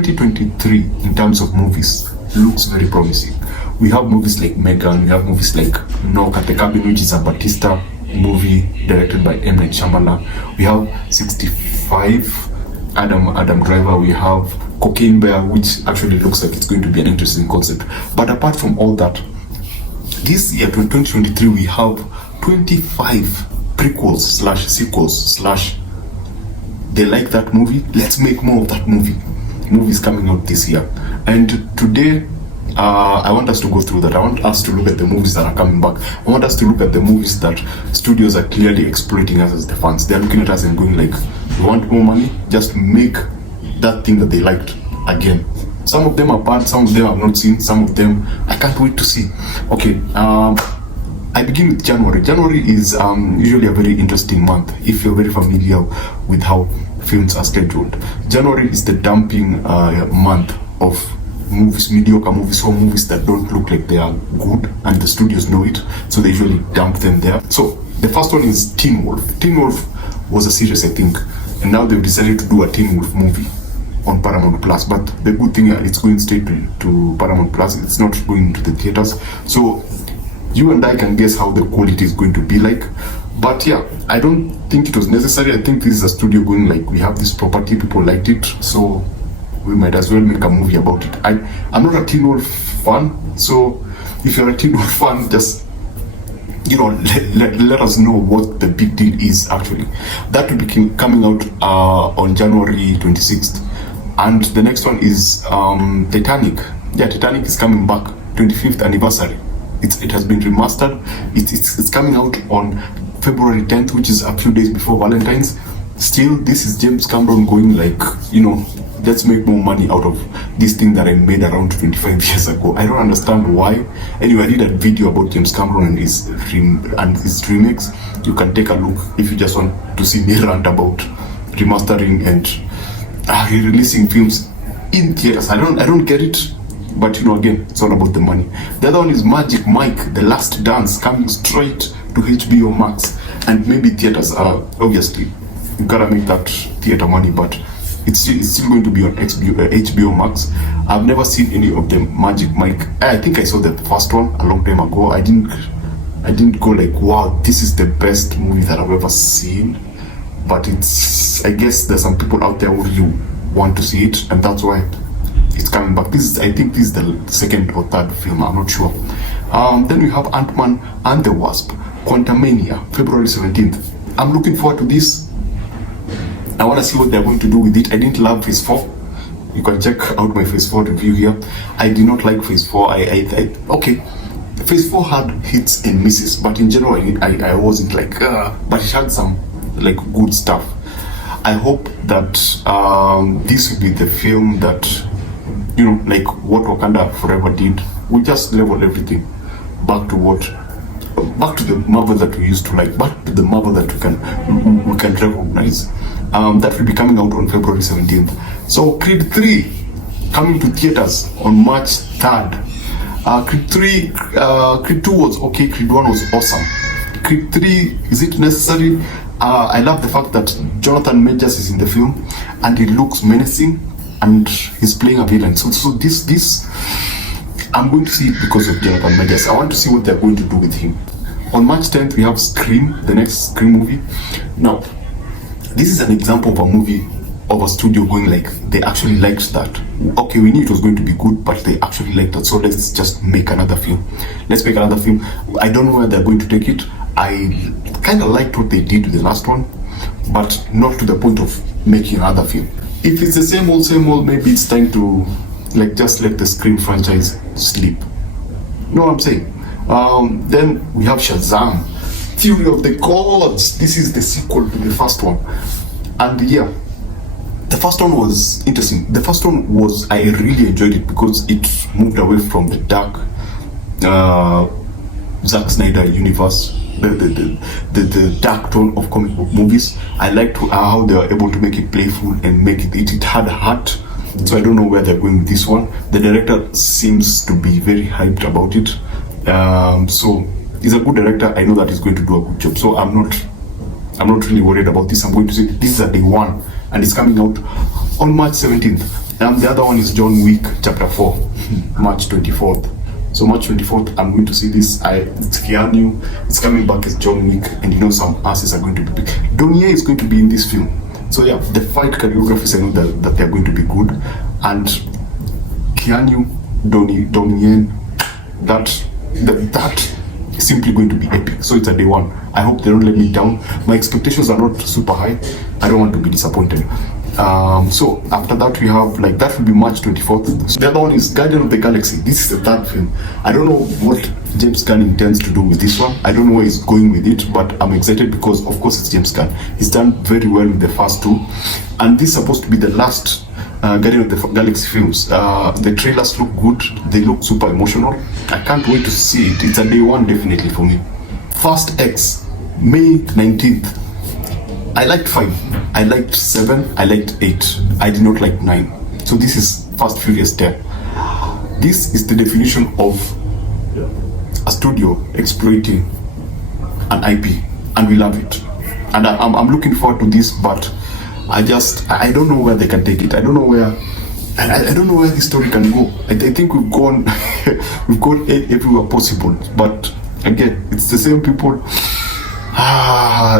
2023 in terms of movies looks very promising. We have movies like Megan, we have movies like Knock at the Cabin, which is a Batista movie directed by M. Night Shyamalan. We have 65, Adam Driver. We have Cocaine Bear, which actually looks like it's going to be an interesting concept. But apart from all that, this year, 2023, we have 25 prequels slash sequels slash they like that movie, let's make more of that movie. Movies coming out this year. And today, I want us to go through that. I want us to look at the movies that are coming back. I want us to look at the movies that studios are clearly exploiting us as the fans. They're looking at us and going like, you want more money? Just make that thing that they liked again. Some of them are bad, some of them I've not seen, some of them I can't wait to see. Okay, I begin with January. January is usually a very interesting month if you're very familiar with how films are scheduled. January is the dumping month of movies, mediocre movies, or movies that don't look like they are good, and the studios know it, so they usually dump them there. So the first one is Teen Wolf. Teen Wolf was a series, I think, and now they've decided to do a Teen Wolf movie on Paramount Plus. But the good thing, it's going straight to Paramount Plus. It's not going to the theaters, so you and I can guess how the quality is going to be like. But yeah, I don't think it was necessary. I think this is a studio going like, we have this property, people liked it, so we might as well make a movie about it. I'm not a Teen Wolf fan, so if you're a Teen Wolf fan, just let us know what the big deal is actually. That will be coming out on January 26th. And the next one is Titanic. Yeah, Titanic is coming back, 25th anniversary. It has been remastered. It's coming out on February 10th, which is a few days before Valentine's. Still, this is James Cameron going like, let's make more money out of this thing that I made around 25 years ago. I don't understand why. Anyway, I did a video about James Cameron and his remakes. You can take a look if you just want to see me rant about remastering and releasing films in theaters. I don't get it, but again, it's all about the money. The other one is Magic Mike, The Last Dance, coming straight to HBO Max, and maybe theaters. Obviously, you gotta make that theater money, but it's still going to be on HBO Max. I've never seen any of them. Magic Mike, I think I saw the first one a long time ago. I didn't go like, wow, this is the best movie that I've ever seen. But I guess there's some people out there who really want to see it, and that's why it's coming back. I think this is the second or third film, I'm not sure. Then we have Antman and the Wasp, Quantamania, February 17th. I'm looking forward to this. I want to see what they're going to do with it. I didn't love Phase 4. You can check out my Phase 4 review here. I did not like Phase 4. Okay, Phase 4 had hits and misses, but in general, I wasn't like, but it had some like good stuff. I hope that this will be the film that, like what Wakanda Forever did. We just level everything back to the Marvel that we used to like, back to the Marvel that we can recognize. That will be coming out on February 17th. So Creed 3 coming to theaters on March 3rd. Creed 2 was okay, Creed 1 was awesome. Creed 3, is it necessary? I love the fact that Jonathan Majors is in the film and he looks menacing and he's playing a villain. So this I'm going to see it because of Jonathan Majors. I want to see what they're going to do with him. On March 10th, we have Scream, the next Scream movie. Now, this is an example of a movie of a studio going like, they actually liked that. Okay, we knew it was going to be good, but they actually liked that, so let's just make another film. Let's make another film. I don't know where they're going to take it. I kind of liked what they did with the last one, but not to the point of making another film. If it's the same old, maybe it's time to just let the Scream franchise sleep. You know what I'm saying? Then we have Shazam, Theory of the Gods. This is the sequel to the first one. And yeah, the first one was interesting. The first one was, I really enjoyed it because it moved away from the dark Zack Snyder universe, the dark tone of comic book movies. I liked how they were able to make it playful and make it had a heart. So I don't know where they're going with this one. The director seems to be very hyped about it. So he's a good director. I know that he's going to do a good job. So I'm not really worried about this. I'm going to say this is a day one and it's coming out on March 17th. The other one is John Wick Chapter 4, March 24th. So March 24th, I'm going to see this. It's Keanu. It's coming back as John Wick, and you know some asses are going to be big. Donnie is going to be in this film. So yeah, the fight choreographies, I know that they're going to be good. And Keanu, Donnie, that is simply going to be epic. So it's a day one. I hope they don't let me down. My expectations are not super high. I don't want to be disappointed. So after that we have, like, that will be March 24th. So the other one is Guardian of the Galaxy. This is the third film. I don't know what James Gunn intends to do with this one. I don't know where he's going with it, but I'm excited because of course it's James Gunn. He's done very well with the first two, and this is supposed to be the last Guardian of the Galaxy films. The trailers look good. They look super emotional. I can't wait to see it. It's a day one definitely for me. Fast X, May 19th. I liked 5, I liked 7, I liked 8. I did not like 9. So this is Fast Furious 10. This is the definition of a studio exploiting an IP, and we love it. And I'm looking forward to this, but I don't know where they can take it. I don't know where this story can go. I think we've gone everywhere possible, but again, it's the same people.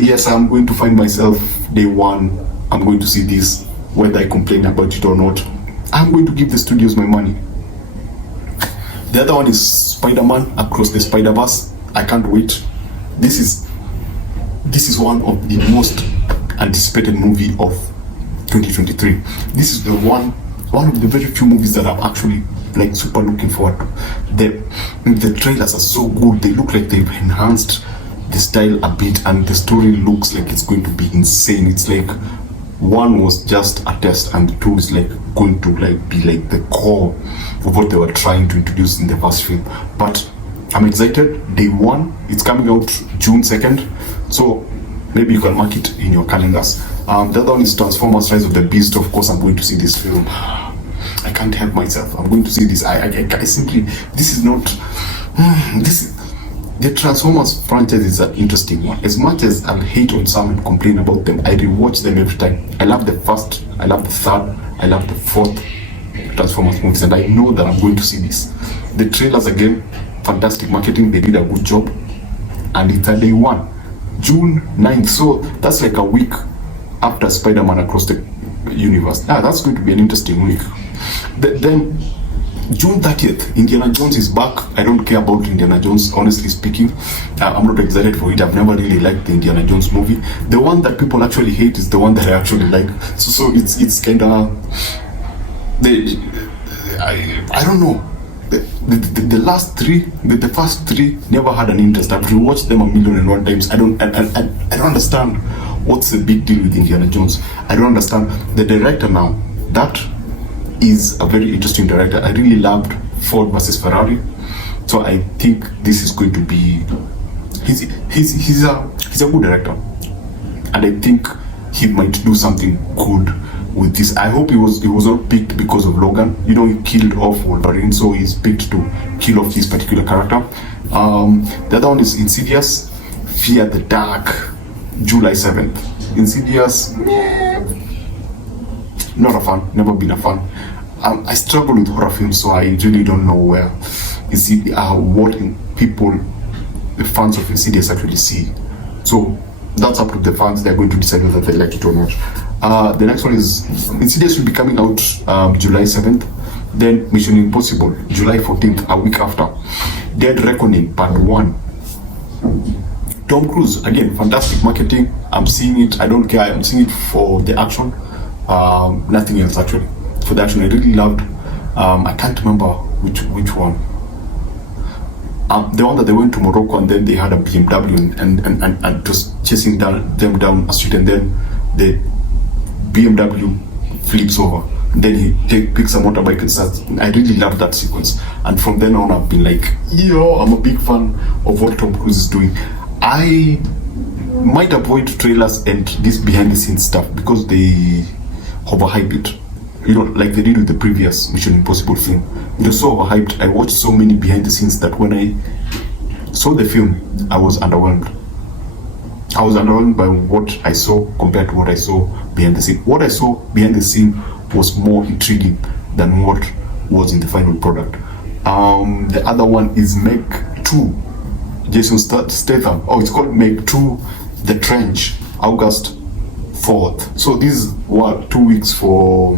Yes, I'm going to find myself day one. I'm going to see this, whether I complain about it or not. I'm going to give the studios my money. The other one is Spiderman Across the Spiderverse. I can't wait. This is one of the most anticipated movie of 2023. This is the one of the very few movies that I'm actually like super looking forward to. The trailers are so good. They look like they've enhanced the style a bit, and the story looks like it's going to be insane. It's like 1 was just a test, and 2 is like going to like be like the core of what they were trying to introduce in the first film. But I'm excited. Day 1, it's coming out June 2nd, so maybe you can mark it in your calendars. The other one is Transformers Rise of the Beast. Of course I'm going to see this film. I can't help myself. I'm going to see this. I simply, this is not the Transformers franchise is an interesting one. As much as I'll hate on some and complain about them, I rewatch them every time. I love the first, I love the third, I love the fourth Transformers movies, and I know that I'm going to see this. The trailers, again, fantastic marketing. They did a good job, and it's a day 1, June 9th. So that's like a week after Spider-Man Across the Universe. That's going to be an interesting week. Then June 30th, Indiana Jones is back. I don't care about Indiana Jones, honestly speaking. I'm not excited for it. I've never really liked the Indiana Jones movie. The one that people actually hate is the one that I actually like. So it's kind of, I don't know. The last 3, the first 3 never had an interest. I've rewatched them 1,000,001 times. I don't understand what's the big deal with Indiana Jones. I don't understand. The director now, that is a very interesting director. I really loved Ford versus Ferrari, so I think this is going to be, he's a good director, and I think he might do something good with this. I hope he was not picked because of Logan. You know, he killed off Wolverine, so he's picked to kill off this particular character. The other one is Insidious, Fear the Dark, July 7th. Insidious, not a fan, never been a fan. I struggle with horror films, so I really don't know where what people, the fans of Insidious, actually see. So that's up to the fans. They're going to decide whether they like it or not. The next one is Insidious will be coming out July 7th. Then Mission Impossible, July 14th, a week after. Dead Reckoning Part 1. Tom Cruise, again, fantastic marketing. I'm seeing it. I don't care. I'm seeing it for the action. Nothing else actually. For the action, I really loved. I can't remember which one. The one that they went to Morocco and then they had a BMW and just chasing them down a street, and then the BMW flips over. And then he picks a motorbike and starts. I really loved that sequence. And from then on, I've been like, I'm a big fan of what Tom Cruise is doing. I might avoid trailers and this behind the scenes stuff because they overhype it. Like they did with the previous Mission Impossible film. It was so overhyped. I watched so many behind the scenes that when I saw the film, I was underwhelmed. I was underwhelmed by what I saw compared to what I saw behind the scene. What I saw behind the scene was more intriguing than what was in the final product. The other one is Meg 2, Jason Statham. Oh, it's called Meg 2, The Trench, August 4th. So these were 2 weeks for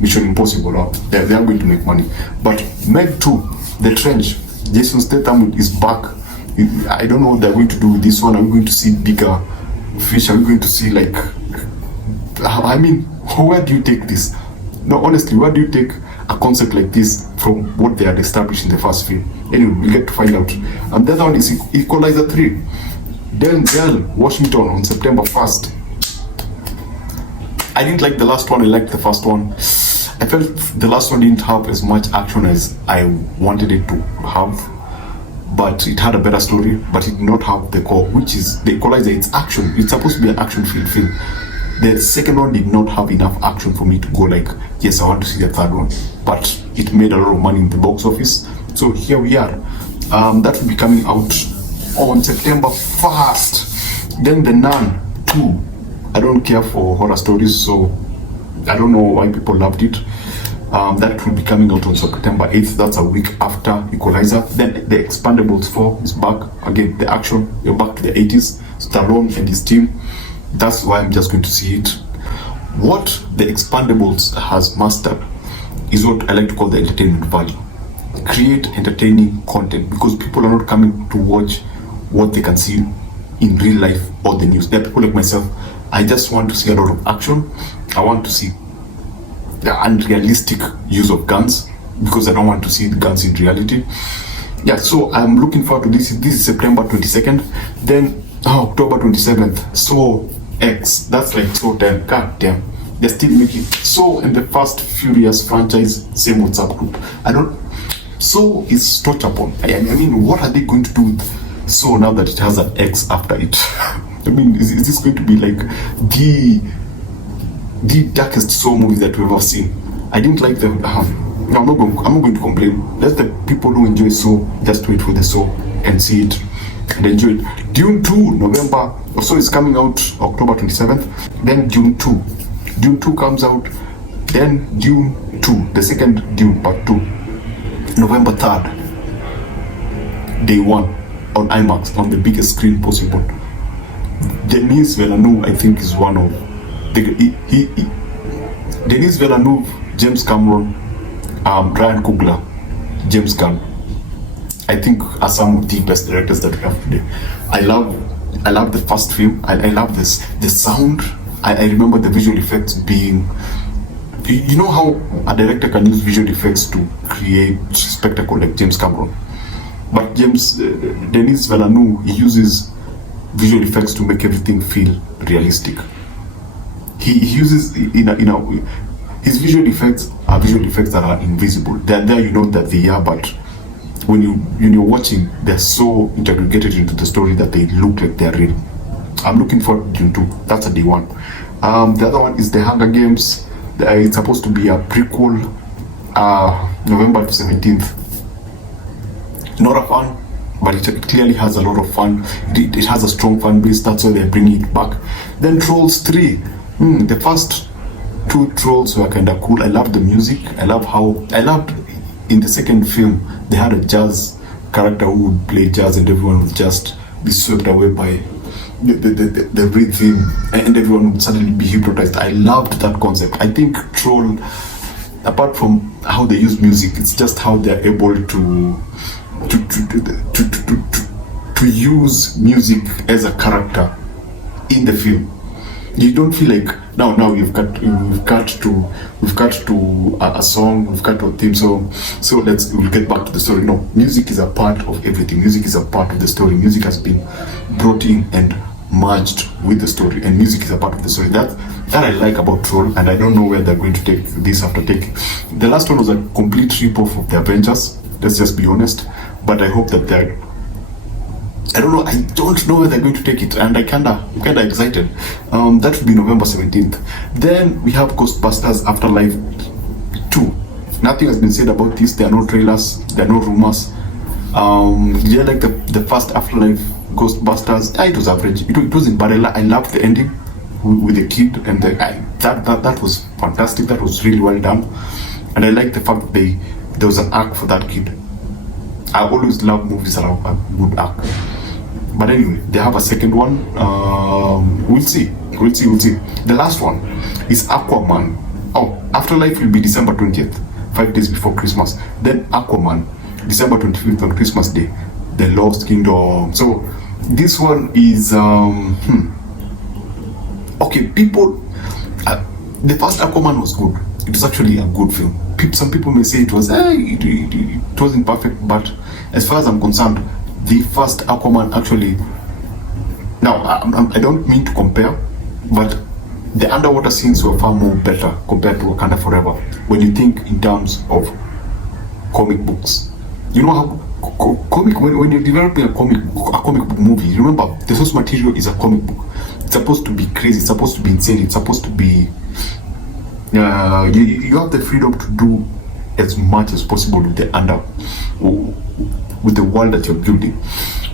Mission Impossible. They are going to make money. But Meg 2, The Trench, Jason Statham is back. I don't know what they're going to do with this one. Are we going to see bigger fish? Are we going to see like... I mean, where do you take this? No, honestly, where do you take a concept like this from what they had established in the first film? Anyway, we'll get to find out. And the other one is Equalizer 3. Denzel Washington on September 1st. I didn't like the last one, I liked the first one. I felt the last one didn't have as much action as I wanted it to have. But it had a better story, but it did not have the core, which is the Equalizer. It's action. It's supposed to be an action-filled film. The second one did not have enough action for me to go like, yes, I want to see the third one. But it made a lot of money in the box office. So here we are. That will be coming out on September 1st. Then The Nun 2. I don't care for horror stories, so I don't know why people loved it. That will be coming out on September 8th. That's a week after Equalizer. Then The Expandables 4 is back. Again, the action, you're back to the 80s. Stallone and his team. That's why I'm just going to see it. What The Expandables has mastered is what I like to call the entertainment value. Create entertaining content, because people are not coming to watch what they can see in real life or the news. There are people like myself, I just want to see a lot of action. I want to see the unrealistic use of guns, because I don't want to see the guns in reality. Yeah, so I'm looking forward to this. This is September 22nd. Then October 27th, So X. That's like So 10. God damn. They're still making So in the Fast Furious franchise, same WhatsApp group. So is touched upon. I mean, what are they going to do with So now that it has an X after it? I mean, is this going to be like the darkest So movie that we've ever seen? I didn't like the. No, I'm not going to complain. Let the people who enjoy So just wait for the So and see it and enjoy it. Dune 2, November. So it's coming out October 27th. Then Dune 2. Dune 2 comes out. Then Dune 2, the second Dune part 2, November 3rd. Day 1 on IMAX on the biggest screen possible. Denis Villeneuve, I think, is one of the Denis Villeneuve, James Cameron, Ryan Coogler, James Gunn, I think are some of the best directors that we have today. I love the first film. I love the sound. I remember the visual effects being, you know how a director can use visual effects to create spectacle like James Cameron. But Denis Villeneuve, he uses visual effects to make everything feel realistic. He uses his visual effects are visual effects that are invisible. They're there, you know that they are, but when you're watching, they're so integrated into the story that they look like they're real. I'm looking forward to Dune 2. That's a day 1. The other one is The Hunger Games. It's supposed to be a prequel. November 17th. Not a fan, but it clearly has a lot of fun. It has a strong fan base. That's why they're bringing it back. Then Trolls 3. The first 2 Trolls were kind of cool. I loved the music. I loved in the second film they had a jazz character who would play jazz, and everyone would just be swept away by the rhythm, and everyone would suddenly be hypnotized. I loved that concept. I think Troll, apart from how they use music, it's just how they're able to use music as a character in the film. You don't feel like now we've got to a song, we've got to a theme song, so we'll get back to the story. No, music is a part of everything. Music is a part of the story. Music has been brought in and merged with the story, and music is a part of the story. That I like about Troll, and I don't know where they're going to take this after taking. The last one was a complete rip-off of the Avengers. Let's just be honest. But I hope that I don't know where they're going to take it, and I'm kinda excited. That will be November 17th. Then we have Ghostbusters Afterlife 2. Nothing has been said about this. There are no trailers, there are no rumors. Yeah, like the first Afterlife Ghostbusters, it was average. It was in Ballad. I loved the ending with the kid, and that was fantastic. That was really well done, and I like the fact that there was an arc for that kid. I always love movies that have a good arc. But anyway, they have a second one. We'll see. The last one is Aquaman. Oh, Afterlife will be December 20th, 5 days before Christmas. Then Aquaman, December 25th on Christmas Day, The Lost Kingdom. So this one is okay. People, the first Aquaman was good. It was actually a good film. Some people may say it was it wasn't perfect, but as far as I'm concerned, the first Aquaman actually. Now I don't mean to compare, but the underwater scenes were far more better compared to Wakanda Forever. When you think in terms of comic books, you know how comic when you're developing a comic book movie, remember the source material is a comic book. It's supposed to be crazy. It's supposed to be insane. It's supposed to be. You have the freedom to do as much as possible with the world that you're building.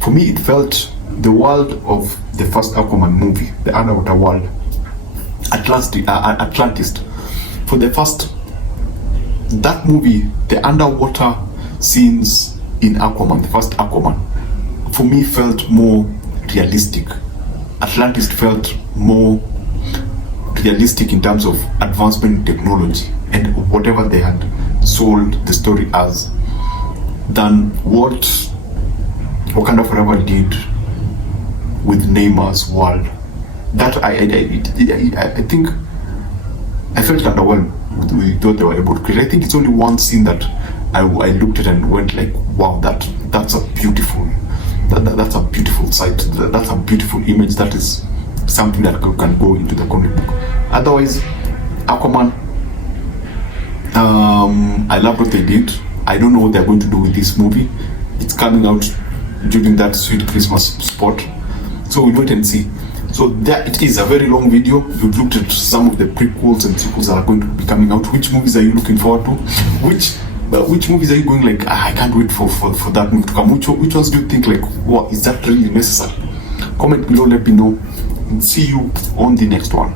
For me, it felt the world of the first Aquaman movie, the underwater world, Atlantis. For the first, that movie, the underwater scenes in Aquaman, the first Aquaman, for me felt more realistic. Atlantis felt more realistic in terms of advancement in technology and whatever they had sold the story as, than what Wakanda Forever did with Neymar's world. That I think I felt underwhelmed with what they were able to create. I think it's only one scene that I looked at and went like, wow, that's a beautiful sight. That's a beautiful image. That is something that can go into the comic book. Otherwise, Aquaman, I love what they did. I don't know what they're going to do with this movie. It's coming out during that sweet Christmas spot, so we'll wait and see. So there it is, a very long video. You looked at some of the prequels and sequels that are going to be coming out. Which movies are you looking forward to? Which movies are you going like, I can't wait for that movie to come? Which ones do you think like, what is that really necessary? Comment below, let me know, and see you on the next one.